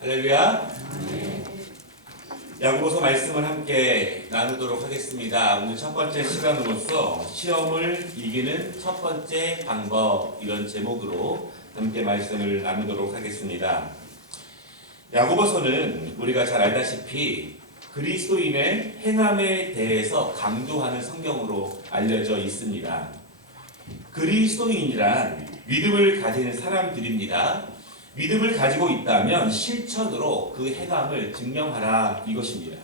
할렐루야. 야고보서 말씀을 함께 나누도록 하겠습니다. 오늘 첫 번째 시간으로서 시험을 이기는 첫 번째 방법, 이런 제목으로 함께 말씀을 나누도록 하겠습니다. 야고보서는 우리가 잘 알다시피 그리스도인의 행함에 대해서 강조하는 성경으로 알려져 있습니다. 그리스도인이란 믿음을 가진 사람들입니다. 믿음을 가지고 있다면 실천으로 그 행함을 증명하라, 이것입니다.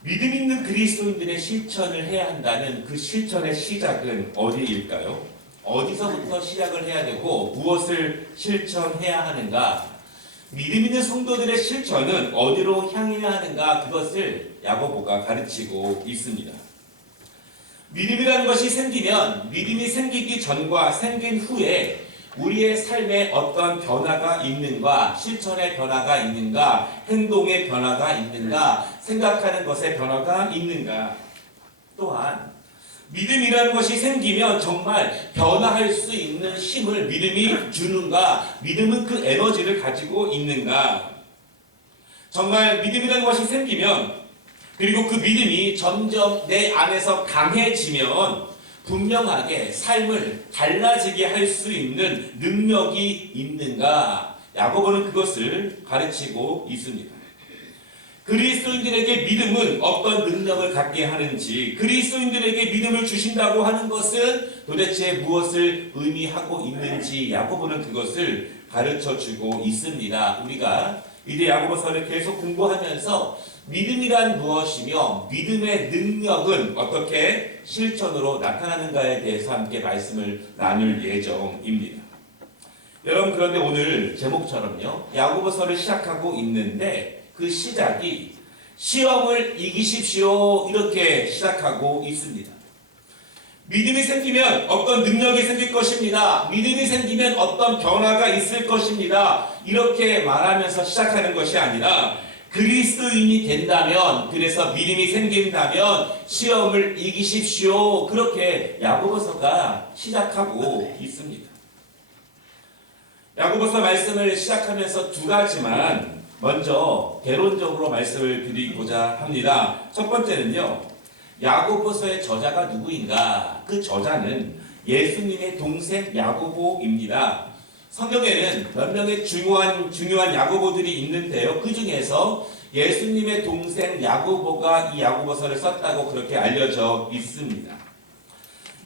믿음 있는 그리스도인들의 실천을 해야 한다는 그 실천의 시작은 어디일까요? 어디서부터 시작을 해야 되고 무엇을 실천해야 하는가? 믿음 있는 성도들의 실천은 어디로 향해야 하는가? 그것을 야고보가 가르치고 있습니다. 믿음이라는 것이 생기면 믿음이 생기기 전과 생긴 후에 우리의 삶에 어떤 변화가 있는가, 실천의 변화가 있는가, 행동의 변화가 있는가, 생각하는 것의 변화가 있는가. 또한 믿음이라는 것이 생기면 정말 변화할 수 있는 힘을 믿음이 주는가, 믿음은 그 에너지를 가지고 있는가. 정말 믿음이라는 것이 생기면, 그리고 그 믿음이 점점 내 안에서 강해지면 분명하게 삶을 달라지게 할 수 있는 능력이 있는가? 야고보는 그것을 가르치고 있습니다. 그리스도인들에게 믿음은 어떤 능력을 갖게 하는지, 그리스도인들에게 믿음을 주신다고 하는 것은 도대체 무엇을 의미하고 있는지 야고보는 그것을 가르쳐주고 있습니다. 우리가 이제 야고보서를 계속 공부하면서 믿음이란 무엇이며 믿음의 능력은 어떻게 실천으로 나타나는가에 대해서 함께 말씀을 나눌 예정입니다. 여러분, 그런데 오늘 제목처럼요, 야고보서를 시작하고 있는데 그 시작이 시험을 이기십시오, 이렇게 시작하고 있습니다. 믿음이 생기면 어떤 능력이 생길 것입니다. 믿음이 생기면 어떤 변화가 있을 것입니다. 이렇게 말하면서 시작하는 것이 아니라 그리스도인이 된다면, 그래서 믿음이 생긴다면 시험을 이기십시오, 그렇게 야고보서가 시작하고 있습니다. 야고보서 말씀을 시작하면서 두 가지만 먼저 개론적으로 말씀을 드리고자 합니다. 첫 번째는요, 야고보서의 저자가 누구인가? 그 저자는 예수님의 동생 야고보입니다. 성경에는 몇 명의 중요한 야고보들이 있는데요, 그 중에서 예수님의 동생 야고보가 이 야고보서를 썼다고 그렇게 알려져 있습니다.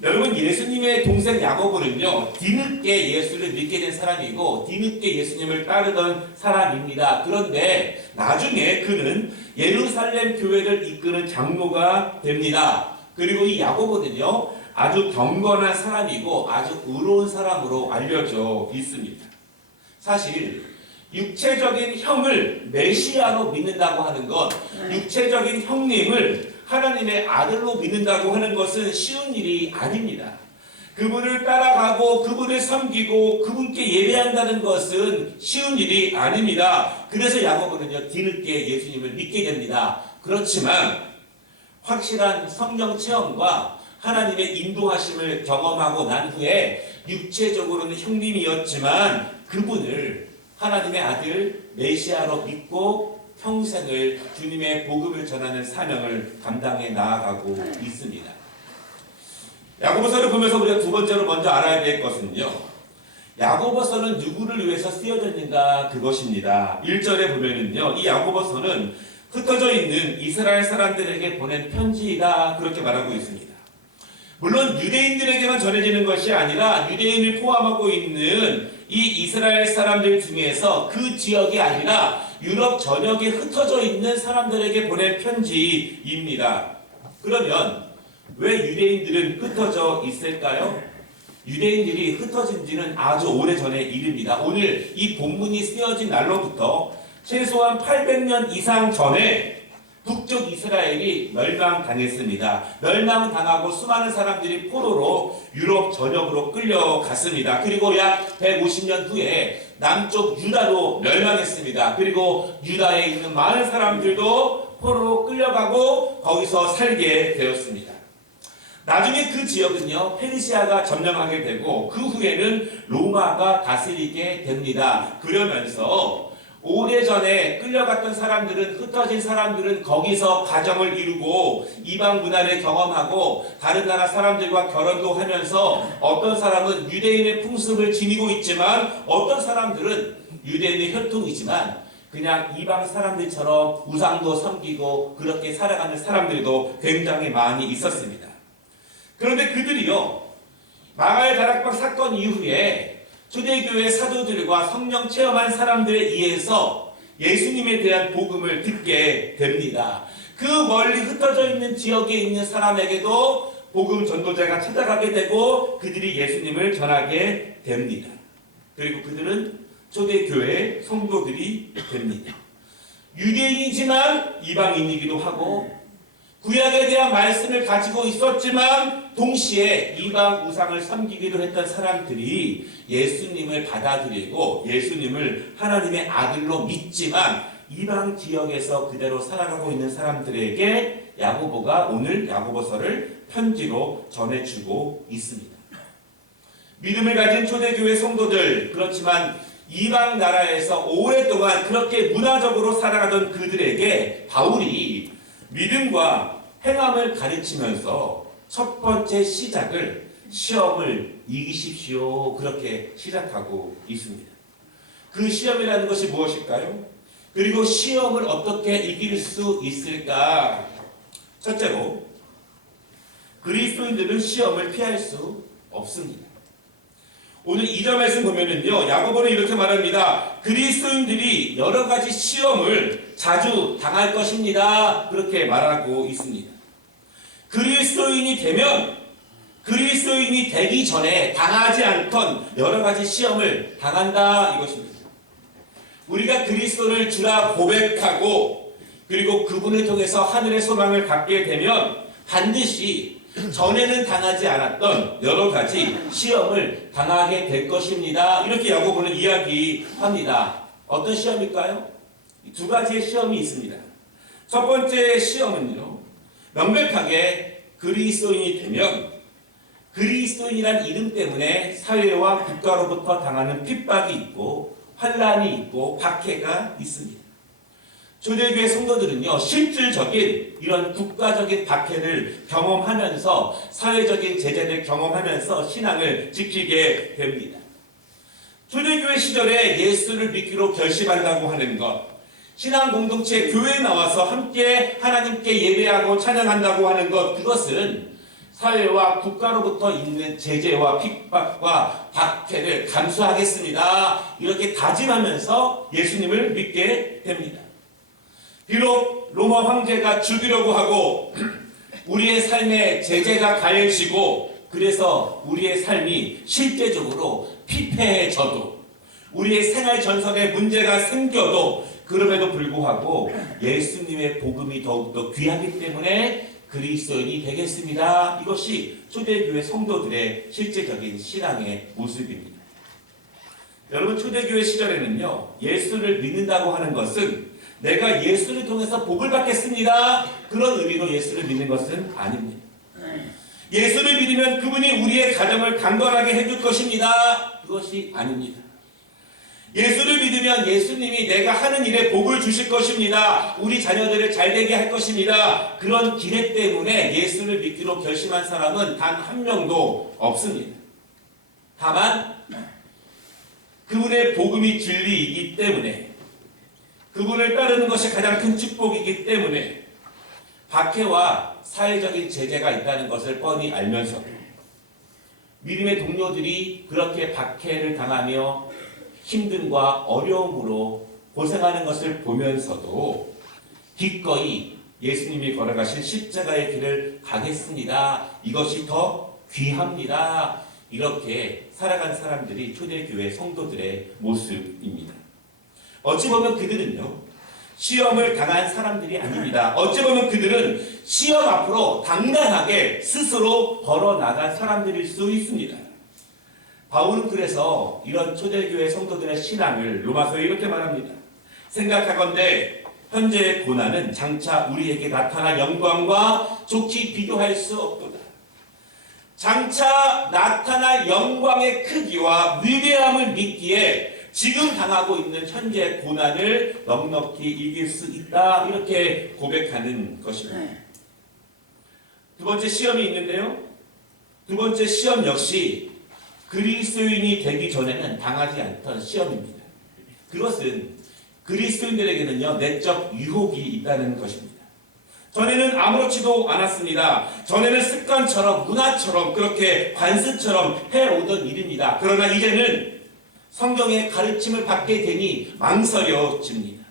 여러분, 예수님의 동생 야고보는요, 뒤늦게 예수를 믿게 된 사람이고 뒤늦게 예수님을 따르던 사람입니다. 그런데 나중에 그는 예루살렘 교회를 이끄는 장로가 됩니다. 그리고 이 야고보는요, 아주 경건한 사람이고 아주 의로운 사람으로 알려져 있습니다. 사실 육체적인 형을 메시아로 믿는다고 하는 것, 육체적인 형님을 하나님의 아들로 믿는다고 하는 것은 쉬운 일이 아닙니다. 그분을 따라가고 그분을 섬기고 그분께 예배한다는 것은 쉬운 일이 아닙니다. 그래서 야고보는요, 뒤늦게 예수님을 믿게 됩니다. 그렇지만 확실한 성령 체험과 하나님의 인도하심을 경험하고 난 후에 육체적으로는 형님이었지만 그분을 하나님의 아들 메시아로 믿고 평생을 주님의 복음을 전하는 사명을 감당해 나아가고 있습니다. 야고보서를 보면서 우리가 두 번째로 먼저 알아야 될 것은요, 야고보서는 누구를 위해서 쓰여졌는가, 그것입니다. 1절에 보면은요, 이 야고보서는 흩어져 있는 이스라엘 사람들에게 보낸 편지이다, 그렇게 말하고 있습니다. 물론 유대인들에게만 전해지는 것이 아니라 유대인을 포함하고 있는 이 이스라엘 사람들 중에서 그 지역이 아니라 유럽 전역에 흩어져 있는 사람들에게 보낸 편지입니다. 그러면 왜 유대인들은 흩어져 있을까요? 유대인들이 흩어진 지는 아주 오래전의 일입니다. 오늘 이 본문이 쓰여진 날로부터 최소한 800년 이상 전에 북쪽 이스라엘이 멸망당했습니다. 멸망당하고 수많은 사람들이 포로로 유럽 전역으로 끌려갔습니다. 그리고 약 150년 후에 남쪽 유다도 멸망했습니다. 그리고 유다에 있는 많은 사람들도 포로로 끌려가고 거기서 살게 되었습니다. 나중에 그 지역은요 페르시아가 점령하게 되고 그 후에는 로마가 다스리게 됩니다. 그러면서 오래전에 끌려갔던 사람들은, 흩어진 사람들은 거기서 가정을 이루고 이방 문화를 경험하고 다른 나라 사람들과 결혼도 하면서 어떤 사람은 유대인의 풍습을 지니고 있지만 어떤 사람들은 유대인의 혈통이지만 그냥 이방 사람들처럼 우상도 섬기고 그렇게 살아가는 사람들도 굉장히 많이 있었습니다. 그런데 그들이요 마가의 다락방 사건 이후에 초대교회 사도들과 성령 체험한 사람들에 의해서 예수님에 대한 복음을 듣게 됩니다. 그 멀리 흩어져 있는 지역에 있는 사람에게도 복음 전도자가 찾아가게 되고 그들이 예수님을 전하게 됩니다. 그리고 그들은 초대교회 성도들이 됩니다. 유대인이지만 이방인이기도 하고 구약에 대한 말씀을 가지고 있었지만 동시에 이방 우상을 섬기기도 했던 사람들이 예수님을 받아들이고 예수님을 하나님의 아들로 믿지만 이방 지역에서 그대로 살아가고 있는 사람들에게 야고보가 오늘 야고보서를 편지로 전해주고 있습니다. 믿음을 가진 초대교회 성도들, 그렇지만 이방 나라에서 오랫동안 그렇게 문화적으로 살아가던 그들에게 바울이 믿음과 행함을 가르치면서 첫 번째 시작을 시험을 이기십시오 그렇게 시작하고 있습니다. 그 시험이라는 것이 무엇일까요? 그리고 시험을 어떻게 이길 수 있을까? 첫째로 그리스도인들은 시험을 피할 수 없습니다. 오늘 2절 말씀 보면은요 야고보는 이렇게 말합니다. 그리스도인들이 여러 가지 시험을 자주 당할 것입니다. 그렇게 말하고 있습니다. 그리스도인이 되면 그리스도인이 되기 전에 당하지 않던 여러 가지 시험을 당한다 이것입니다. 우리가 그리스도를 주라 고백하고 그리고 그분을 통해서 하늘의 소망을 갖게 되면 반드시 전에는 당하지 않았던 여러 가지 시험을 당하게 될 것입니다. 이렇게 야고보는 이야기합니다. 어떤 시험일까요? 두 가지의 시험이 있습니다. 첫 번째 시험은요, 명백하게 그리스도인이 되면 그리스도인이란 이름 때문에 사회와 국가로부터 당하는 핍박이 있고 환란이 있고 박해가 있습니다. 초대교회 성도들은요 실질적인 이런 국가적인 박해를 경험하면서 사회적인 제재를 경험하면서 신앙을 지키게 됩니다. 초대교회 시절에 예수를 믿기로 결심한다고 하는 것, 신앙 공동체 교회에 나와서 함께 하나님께 예배하고 찬양한다고 하는 것, 그것은 사회와 국가로부터 있는 제재와 핍박과 박해를 감수하겠습니다. 이렇게 다짐하면서 예수님을 믿게 됩니다. 비록 로마 황제가 죽이려고 하고 우리의 삶에 제재가 가해지고 그래서 우리의 삶이 실제적으로 피폐해져도 우리의 생활 전선에 문제가 생겨도 그럼에도 불구하고 예수님의 복음이 더욱더 귀하기 때문에 그리스도인이 되겠습니다. 이것이 초대교회 성도들의 실제적인 신앙의 모습입니다. 여러분 초대교회 시절에는요 예수를 믿는다고 하는 것은 내가 예수를 통해서 복을 받겠습니다 그런 의미로 예수를 믿는 것은 아닙니다. 예수를 믿으면 그분이 우리의 가정을 강건하게 해줄 것입니다. 그것이 아닙니다. 예수를 믿으면 예수님이 내가 하는 일에 복을 주실 것입니다. 우리 자녀들을 잘되게 할 것입니다. 그런 기대 때문에 예수를 믿기로 결심한 사람은 단 한 명도 없습니다. 다만 그분의 복음이 진리이기 때문에 그분을 따르는 것이 가장 큰 축복이기 때문에 박해와 사회적인 제재가 있다는 것을 뻔히 알면서도 믿음의 동료들이 그렇게 박해를 당하며 힘듦과 어려움으로 고생하는 것을 보면서도 기꺼이 예수님이 걸어가신 십자가의 길을 가겠습니다. 이것이 더 귀합니다. 이렇게 살아간 사람들이 초대교회 성도들의 모습입니다. 어찌 보면 그들은요 시험을 당한 사람들이 아닙니다. 어찌 보면 그들은 시험 앞으로 당당하게 스스로 걸어나간 사람들일 수 있습니다. 바울은 그래서 이런 초대교회 성도들의 신앙을 로마서에 이렇게 말합니다. 생각하건대 현재의 고난은 장차 우리에게 나타날 영광과 좋게 비교할 수 없도다. 장차 나타날 영광의 크기와 위대함을 믿기에 지금 당하고 있는 현재 고난을 넉넉히 이길 수 있다. 이렇게 고백하는 것입니다. 두 번째 시험이 있는데요. 두 번째 시험 역시 그리스도인이 되기 전에는 당하지 않던 시험입니다. 그것은 그리스도인들에게는요, 내적 유혹이 있다는 것입니다. 전에는 아무렇지도 않았습니다. 전에는 습관처럼, 문화처럼, 그렇게 관습처럼 해오던 일입니다. 그러나 이제는 성경의 가르침을 받게 되니 망설여집니다.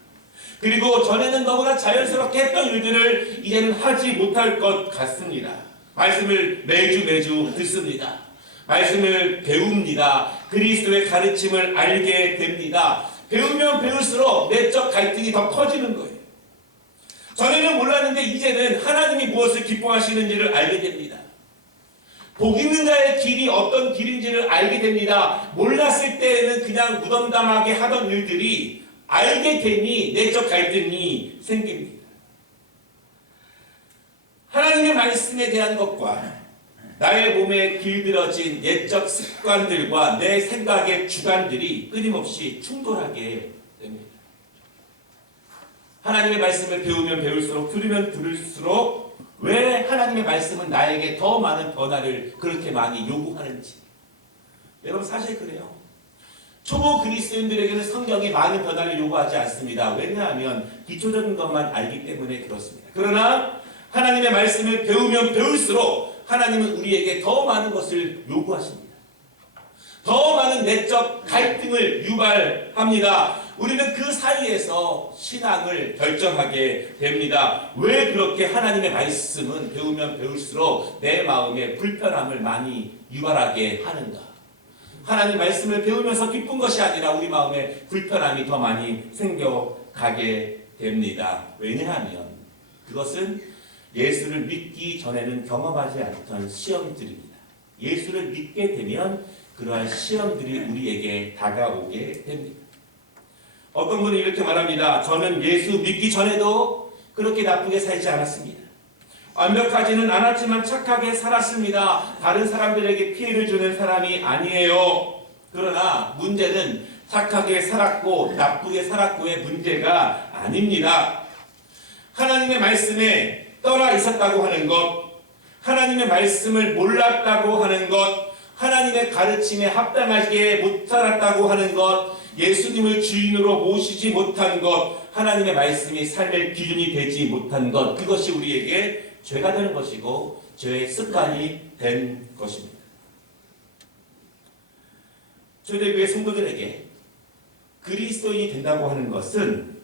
그리고 전에는 너무나 자연스럽게 했던 일들을 이제는 하지 못할 것 같습니다. 말씀을 매주 듣습니다. 말씀을 배웁니다. 그리스도의 가르침을 알게 됩니다. 배우면 배울수록 내적 갈등이 더 커지는 거예요. 전에는 몰랐는데 이제는 하나님이 무엇을 기뻐하시는지를 알게 됩니다. 복 있는 자의 길이 어떤 길인지를 알게 됩니다. 몰랐을 때에는 그냥 무덤덤하게 하던 일들이 알게 되니 내적 갈등이 생깁니다. 하나님의 말씀에 대한 것과 나의 몸에 길들어진 내적 습관들과 내 생각의 주관들이 끊임없이 충돌하게 됩니다. 하나님의 말씀을 배우면 배울수록, 들으면 들을수록 왜 하나님의 말씀은 나에게 더 많은 변화를 그렇게 많이 요구하는지. 여러분, 사실 그래요. 초보 그리스도인들에게는 성경이 많은 변화를 요구하지 않습니다. 왜냐하면 기초적인 것만 알기 때문에 그렇습니다. 그러나 하나님의 말씀을 배우면 배울수록 하나님은 우리에게 더 많은 것을 요구하십니다. 더 많은 내적 갈등을 유발합니다. 우리는 그 사이에서 신앙을 결정하게 됩니다. 왜 그렇게 하나님의 말씀은 배우면 배울수록 내 마음에 불편함을 많이 유발하게 하는가? 하나님 말씀을 배우면서 기쁜 것이 아니라 우리 마음에 불편함이 더 많이 생겨가게 됩니다. 왜냐하면 그것은 예수를 믿기 전에는 경험하지 않던 시험들입니다. 예수를 믿게 되면 그러한 시험들이 우리에게 다가오게 됩니다. 어떤 분은 이렇게 말합니다. 저는 예수 믿기 전에도 그렇게 나쁘게 살지 않았습니다. 완벽하지는 않았지만 착하게 살았습니다. 다른 사람들에게 피해를 주는 사람이 아니에요. 그러나 문제는 착하게 살았고 나쁘게 살았고의 문제가 아닙니다. 하나님의 말씀에 떠나 있었다고 하는 것, 하나님의 말씀을 몰랐다고 하는 것, 하나님의 가르침에 합당하게 못 살았다고 하는 것, 예수님을 주인으로 모시지 못한 것, 하나님의 말씀이 삶의 기준이 되지 못한 것, 그것이 우리에게 죄가 되는 것이고 죄의 습관이 된 것입니다. 초대교회 성도들에게 그리스도인이 된다고 하는 것은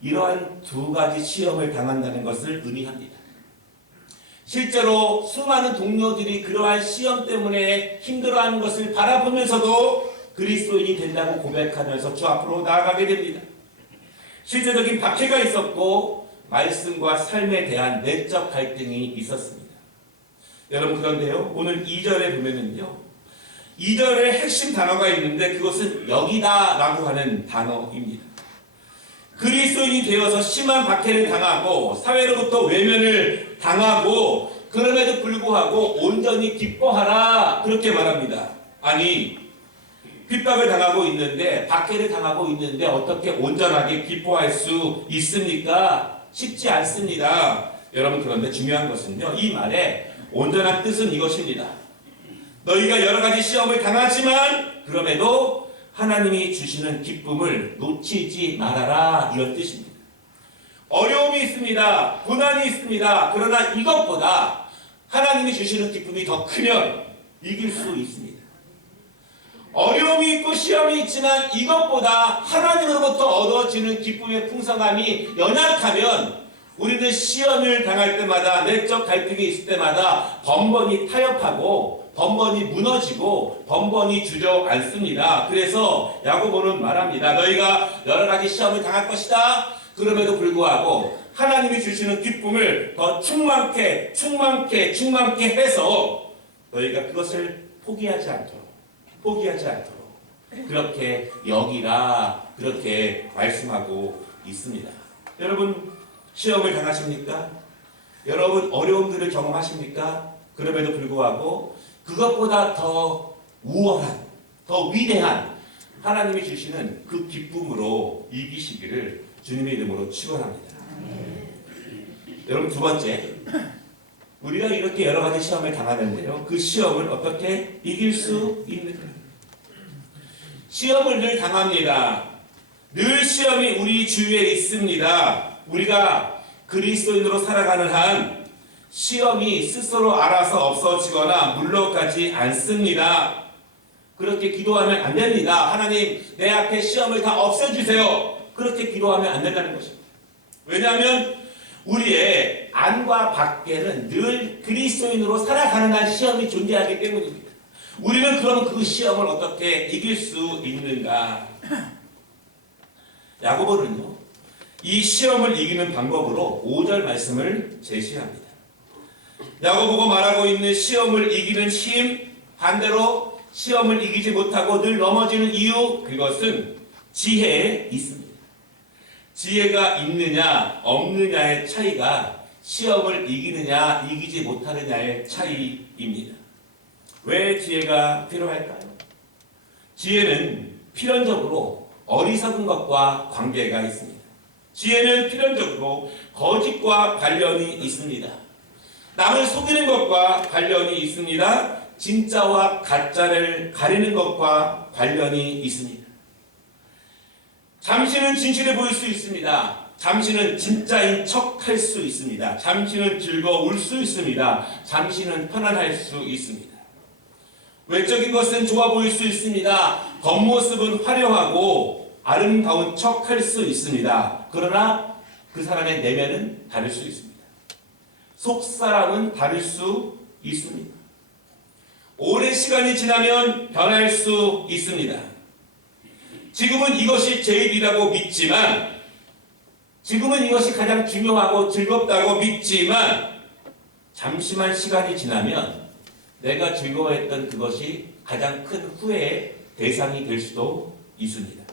이러한 두 가지 시험을 당한다는 것을 의미합니다. 실제로 수많은 동료들이 그러한 시험 때문에 힘들어하는 것을 바라보면서도 그리스도인이 된다고 고백하면서 주 앞으로 나아가게 됩니다. 실제적인 박해가 있었고 말씀과 삶에 대한 내적 갈등이 있었습니다. 여러분, 그런데요, 오늘 2절에 보면은요, 2절에 핵심 단어가 있는데 그것은 여기다 라고 하는 단어입니다. 그리스도인이 되어서 심한 박해를 당하고 사회로부터 외면을 당하고 그럼에도 불구하고 온전히 기뻐하라, 그렇게 말합니다. 아니, 핍박을 당하고 있는데, 박해를 당하고 있는데 어떻게 온전하게 기뻐할 수 있습니까? 쉽지 않습니다. 여러분, 그런데 중요한 것은요, 이 말의 온전한 뜻은 이것입니다. 너희가 여러 가지 시험을 당하지만 그럼에도 하나님이 주시는 기쁨을 놓치지 말아라, 이런 뜻입니다. 어려움이 있습니다. 고난이 있습니다. 그러나 이것보다 하나님이 주시는 기쁨이 더 크면 이길 수 있습니다. 어려움이 있고 시험이 있지만 이것보다 하나님으로부터 얻어지는 기쁨의 풍성함이 연약하면 우리는 시험을 당할 때마다, 내적 갈등이 있을 때마다 번번이 타협하고 번번이 무너지고 번번이 주저앉습니다. 그래서 야고보는 말합니다. 너희가 여러 가지 시험을 당할 것이다. 그럼에도 불구하고 하나님이 주시는 기쁨을 더 충만케 해서 너희가 그것을 포기하지 않도록 그렇게 여기라, 그렇게 말씀하고 있습니다. 여러분, 시험을 당하십니까? 여러분, 어려움들을 경험하십니까? 그럼에도 불구하고 그것보다 더 우월한, 더 위대한 하나님이 주시는 그 기쁨으로 이기시기를 주님의 이름으로 축원합니다. 여러분, 두 번째, 우리가 이렇게 여러 가지 시험을 당하는데요, 그 시험을 어떻게 이길 수 있는가? 시험을 늘 당합니다. 늘 시험이 우리 주위에 있습니다. 우리가 그리스도인으로 살아가는 한 시험이 스스로 알아서 없어지거나 물러가지 않습니다. 그렇게 기도하면 안 됩니다. 하나님, 내 앞에 시험을 다 없애주세요. 그렇게 기도하면 안 된다는 것입니다. 왜냐하면 우리의 안과 밖에는 늘 그리스도인으로 살아가는 한 시험이 존재하기 때문입니다. 우리는 그럼 그 시험을 어떻게 이길 수 있는가? 야고보는요, 이 시험을 이기는 방법으로 5절 말씀을 제시합니다. 야고보가 말하고 있는 시험을 이기는 힘, 반대로 시험을 이기지 못하고 늘 넘어지는 이유, 그것은 지혜에 있습니다. 지혜가 있느냐 없느냐의 차이가 시험을 이기느냐 이기지 못하느냐의 차이입니다. 왜 지혜가 필요할까요? 지혜는 필연적으로 어리석은 것과 관계가 있습니다. 지혜는 필연적으로 거짓과 관련이 있습니다. 남을 속이는 것과 관련이 있습니다. 진짜와 가짜를 가리는 것과 관련이 있습니다. 잠시는 진실해 보일 수 있습니다. 잠시는 진짜인 척 할 수 있습니다. 잠시는 즐거울 수 있습니다. 잠시는 편안할 수 있습니다. 외적인 것은 좋아 보일 수 있습니다. 겉모습은 화려하고 아름다운 척 할 수 있습니다. 그러나 그 사람의 내면은 다를 수 있습니다. 속사람은 다를 수 있습니다. 오랜 시간이 지나면 변할 수 있습니다. 지금은 이것이 제일이라고 믿지만, 지금은 이것이 가장 중요하고 즐겁다고 믿지만, 잠시만 시간이 지나면 내가 즐거워했던 그것이 가장 큰 후회의 대상이 될 수도 있습니다.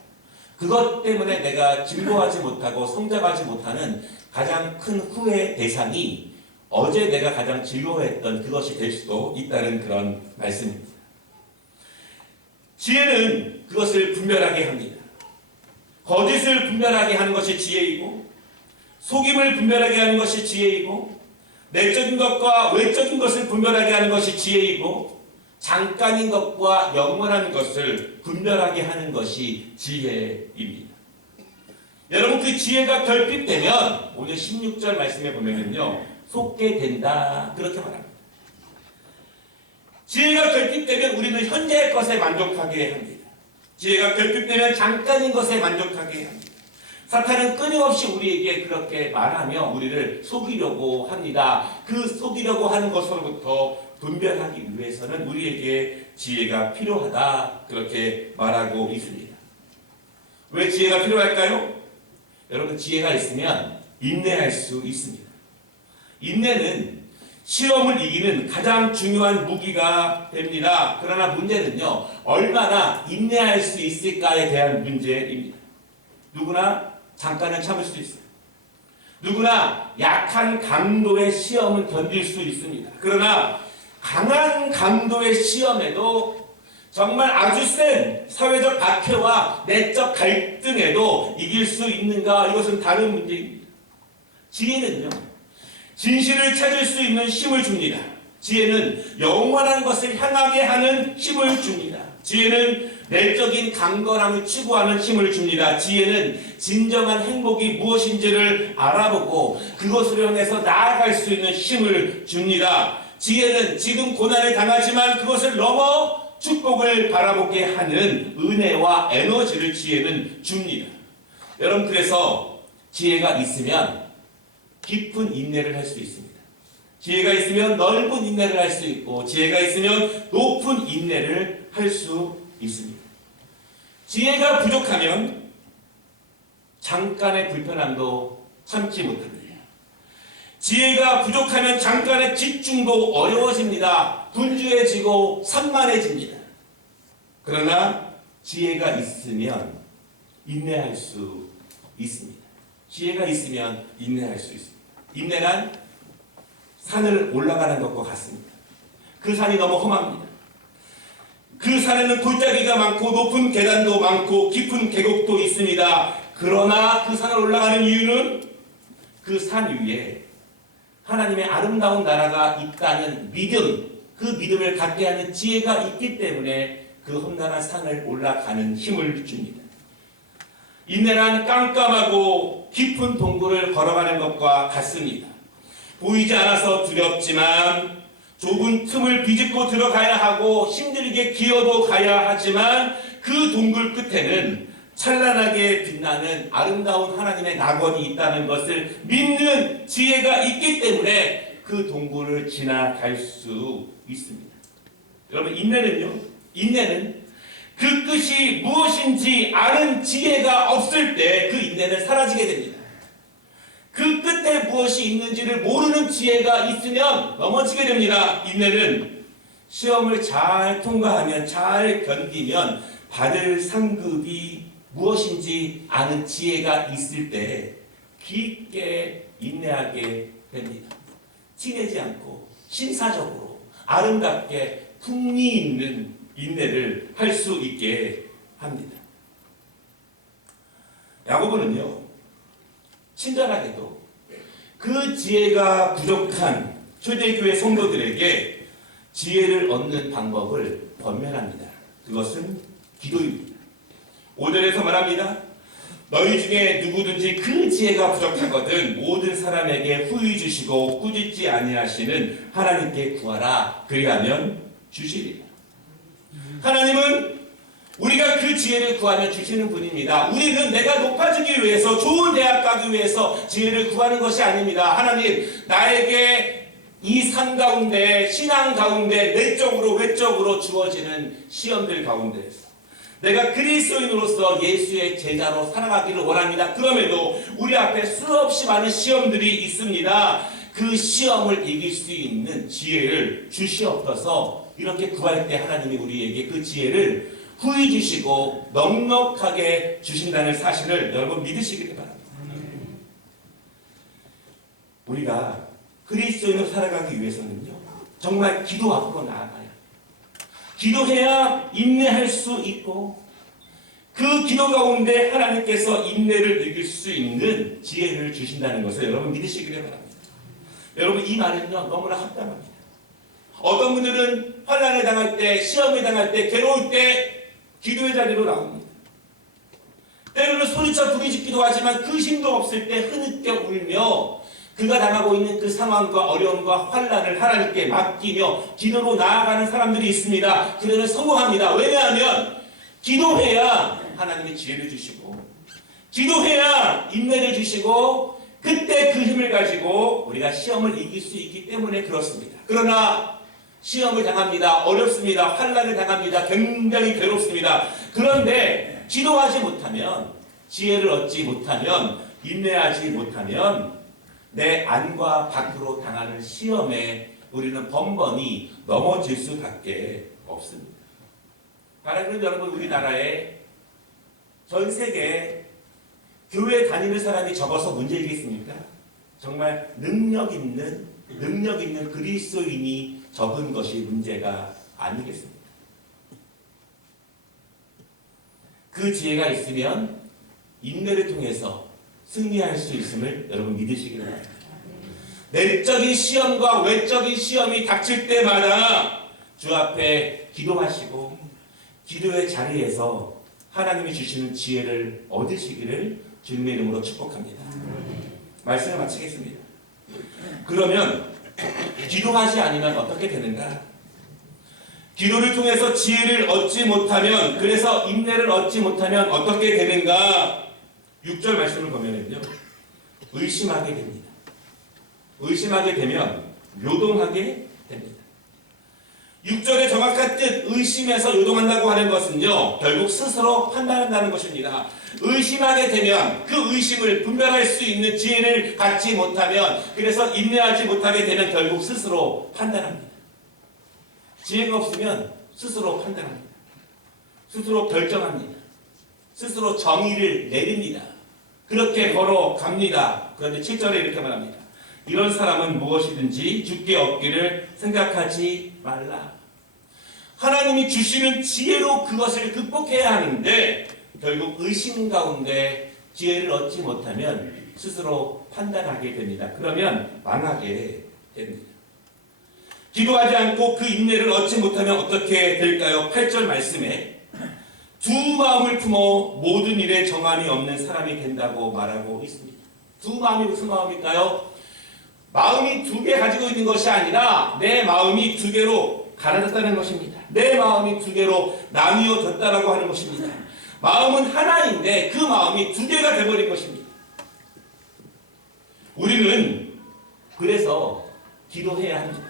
그것 때문에 내가 즐거워하지 못하고 성장하지 못하는 가장 큰 후회의 대상이 어제 내가 가장 즐거워했던 그것이 될 수도 있다는 그런 말씀입니다. 지혜는 그것을 분별하게 합니다. 거짓을 분별하게 하는 것이 지혜이고, 속임을 분별하게 하는 것이 지혜이고, 내적인 것과 외적인 것을 분별하게 하는 것이 지혜이고, 잠깐인 것과 영원한 것을 분별하게 하는 것이 지혜입니다. 여러분, 그 지혜가 결핍되면 오늘 16절 말씀에 보면은요, 속게 된다, 그렇게 말합니다. 지혜가 결핍되면 우리는 현재의 것에 만족하게 합니다. 지혜가 결핍되면 잠깐인 것에 만족하게 합니다. 사탄은 끊임없이 우리에게 그렇게 말하며 우리를 속이려고 합니다. 그 속이려고 하는 것으로부터 분별하기 위해서는 우리에게 지혜가 필요하다, 그렇게 말하고 있습니다. 왜 지혜가 필요할까요? 여러분, 지혜가 있으면 인내할 수 있습니다. 인내는 시험을 이기는 가장 중요한 무기가 됩니다. 그러나 문제는요, 얼마나 인내할 수 있을까에 대한 문제입니다. 누구나 잠깐은 참을 수 있어요. 누구나 약한 강도의 시험은 견딜 수 있습니다. 그러나 강한 강도의 시험에도, 정말 아주 센 사회적 박해와 내적 갈등에도 이길 수 있는가, 이것은 다른 문제입니다. 지혜는요, 진실을 찾을 수 있는 힘을 줍니다. 지혜는 영원한 것을 향하게 하는 힘을 줍니다. 지혜는 내적인 강건함을 추구하는 힘을 줍니다. 지혜는 진정한 행복이 무엇인지를 알아보고 그것으로 인해서 나아갈 수 있는 힘을 줍니다. 지혜는 지금 고난을 당하지만 그것을 넘어 축복을 바라보게 하는 은혜와 에너지를 지혜는 줍니다. 여러분, 그래서 지혜가 있으면 깊은 인내를 할 수 있습니다. 지혜가 있으면 넓은 인내를 할 수 있고, 지혜가 있으면 높은 인내를 할 수 있습니다. 지혜가 부족하면 잠깐의 불편함도 참지 못합니다. 지혜가 부족하면 잠깐의 집중도 어려워집니다. 분주해지고 산만해집니다. 그러나 지혜가 있으면 인내할 수 있습니다. 지혜가 있으면 인내할 수 있습니다. 인내란 산을 올라가는 것과 같습니다. 그 산이 너무 험합니다. 그 산에는 골짜기가 많고 높은 계단도 많고 깊은 계곡도 있습니다. 그러나 그 산을 올라가는 이유는 그 산 위에 하나님의 아름다운 나라가 있다는 믿음, 그 믿음을 갖게 하는 지혜가 있기 때문에 그 험난한 산을 올라가는 힘을 줍니다. 인내란 깜깜하고 깊은 동굴을 걸어가는 것과 같습니다. 보이지 않아서 두렵지만 좁은 틈을 비집고 들어가야 하고 힘들게 기어도 가야 하지만 그 동굴 끝에는 찬란하게 빛나는 아름다운 하나님의 낙원이 있다는 것을 믿는 지혜가 있기 때문에 그 동굴을 지나갈 수 있습니다. 여러분, 인내는 그 끝이 무엇인지 아는 지혜가 없을 때 그 인내는 사라지게 됩니다. 그 끝에 무엇이 있는지를 모르는 지혜가 있으면 넘어지게 됩니다. 인내는 시험을 잘 통과하면, 잘 견디면 받을 상급이 무엇인지 아는 지혜가 있을 때 깊게 인내하게 됩니다. 티내지 않고 신사적으로 아름답게 풍미 있는 인내를 할 수 있게 합니다. 야고보는요, 친절하게도 그 지혜가 부족한 초대교회 성도들에게 지혜를 얻는 방법을 권면합니다. 그것은 기도입니다. 5절에서 말합니다. 너희 중에 누구든지 그 지혜가 부족하거든 모든 사람에게 후히 주시고 꾸짖지 아니하시는 하나님께 구하라. 그리하면 주시리라. 하나님은 우리가 그 지혜를 구하면 주시는 분입니다. 우리는 내가 높아지기 위해서, 좋은 대학 가기 위해서 지혜를 구하는 것이 아닙니다. 하나님, 나에게 이 삶 가운데, 신앙 가운데 내적으로 외적으로 주어지는 시험들 가운데에서 내가 그리스도인으로서 예수의 제자로 살아가기를 원합니다. 그럼에도 우리 앞에 수없이 많은 시험들이 있습니다. 그 시험을 이길 수 있는 지혜를 주시옵소서. 이렇게 구할 때 하나님이 우리에게 그 지혜를 후히 주시고 넉넉하게 주신다는 사실을 여러분 믿으시기를 바랍니다. 우리가 그리스도인으로 살아가기 위해서는요, 정말 기도하고 나아가야, 기도해야 인내할 수 있고, 그 기도 가운데 하나님께서 인내를 이길 수 있는 지혜를 주신다는 것을 여러분 믿으시기를 바랍니다. 여러분, 이 말은요 너무나 합당합니다. 어떤 분들은 환난을 당할 때, 시험을 당할 때, 괴로울 때 기도의 자리로 나옵니다. 때로는 소리쳐 부르짖기도 하지만 그 힘도 없을 때 흐느껴 울며 그가 당하고 있는 그 상황과 어려움과 환난을 하나님께 맡기며 기도로 나아가는 사람들이 있습니다. 그들은 성공합니다. 왜냐하면 기도해야 하나님이 지혜를 주시고, 기도해야 인내를 주시고, 그때 그 힘을 가지고 우리가 시험을 이길 수 있기 때문에 그렇습니다. 그러나 시험을 당합니다. 어렵습니다. 환난을 당합니다. 굉장히 괴롭습니다. 그런데 기도하지 못하면, 지혜를 얻지 못하면, 인내하지 못하면 내 안과 밖으로 당하는 시험에 우리는 번번이 넘어질 수밖에 없습니다. 바라는 여러분, 우리나라에 전 세계 교회 다니는 사람이 적어서 문제이겠습니까? 정말 능력 있는 그리스도인이 적은 것이 문제가 아니겠습니까? 그 지혜가 있으면 인내를 통해서 승리할 수 있음을 여러분 믿으시기 바랍니다. 내적인 시험과 외적인 시험이 닥칠 때마다 주 앞에 기도하시고 기도의 자리에서 하나님이 주시는 지혜를 얻으시기를 주님의 이름으로 축복합니다. 말씀을 마치겠습니다. 그러면 기도하지 않으면 어떻게 되는가? 기도를 통해서 지혜를 얻지 못하면, 그래서 인내를 얻지 못하면 어떻게 되는가? 6절 말씀을 보면은요, 의심하게 됩니다. 의심하게 되면 요동하게 됩니다. 6절의 정확한 뜻, 의심해서 요동한다고 하는 것은요, 결국 스스로 판단한다는 것입니다. 의심하게 되면 그 의심을 분별할 수 있는 지혜를 갖지 못하면, 그래서 인내하지 못하게 되면 결국 스스로 판단합니다. 지혜가 없으면 스스로 판단합니다. 스스로 결정합니다. 스스로 정의를 내립니다. 그렇게 걸어갑니다. 그런데 7절에 이렇게 말합니다. 이런 사람은 무엇이든지 주께 얻기를 생각하지 말라. 하나님이 주시는 지혜로 그것을 극복해야 하는데 결국 의심 가운데 지혜를 얻지 못하면 스스로 판단하게 됩니다. 그러면 망하게 됩니다. 기도하지 않고 그 인내를 얻지 못하면 어떻게 될까요? 8절 말씀에 두 마음을 품어 모든 일에 정함이 없는 사람이 된다고 말하고 있습니다. 두 마음이 무슨 마음일까요? 마음이 두 개 가지고 있는 것이 아니라 내 마음이 두 개로 갈라졌다는 것입니다. 내 마음이 두 개로 나뉘어졌다라고 하는 것입니다. 마음은 하나인데 그 마음이 두 개가 되어버린 것입니다. 우리는 그래서 기도해야 합니다.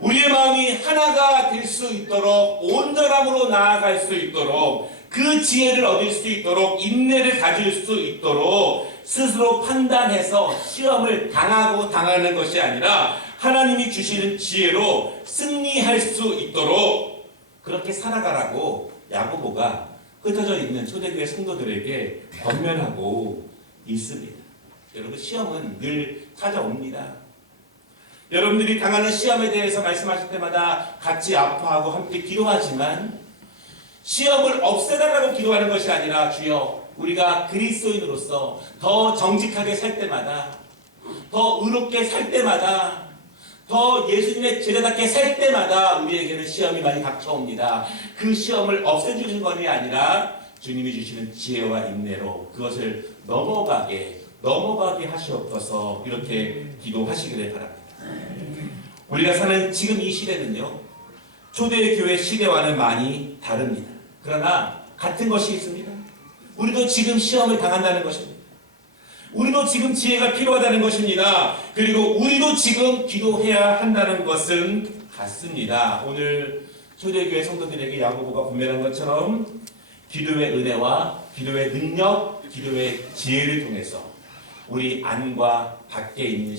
우리의 마음이 하나가 될 수 있도록 온전함으로 나아갈 수 있도록 그 지혜를 얻을 수 있도록 인내를 가질 수 있도록 스스로 판단해서 시험을 당하고 당하는 것이 아니라 하나님이 주시는 지혜로 승리할 수 있도록 그렇게 살아가라고 야고보가 흩어져 있는 초대교회 성도들에게 권면하고 있습니다. 여러분, 시험은 늘 찾아옵니다. 여러분들이 당하는 시험에 대해서 말씀하실 때마다 같이 아파하고 함께 기도하지만 시험을 없애달라고 기도하는 것이 아니라 주여 우리가 그리스도인으로서 더 정직하게 살 때마다 더 의롭게 살 때마다 더 예수님의 제자답게 살 때마다 우리에게는 시험이 많이 닥쳐옵니다. 그 시험을 없애주는 것이 아니라 주님이 주시는 지혜와 인내로 그것을 넘어가게 하시옵소서 이렇게 기도하시기를 바랍니다. 우리가 사는 지금 이 시대는요, 초대교회 시대와는 많이 다릅니다. 그러나 같은 것이 있습니다. 우리도 지금 시험을 당한다는 것입니다. 우리도 지금 지혜가 필요하다는 것입니다. 그리고 우리도 지금 기도해야 한다는 것은 같습니다. 오늘 초대교회 성도들에게 야고보가 분명한 것처럼 기도의 은혜와 기도의 능력, 기도의 지혜를 통해서 우리 안과 밖에 있는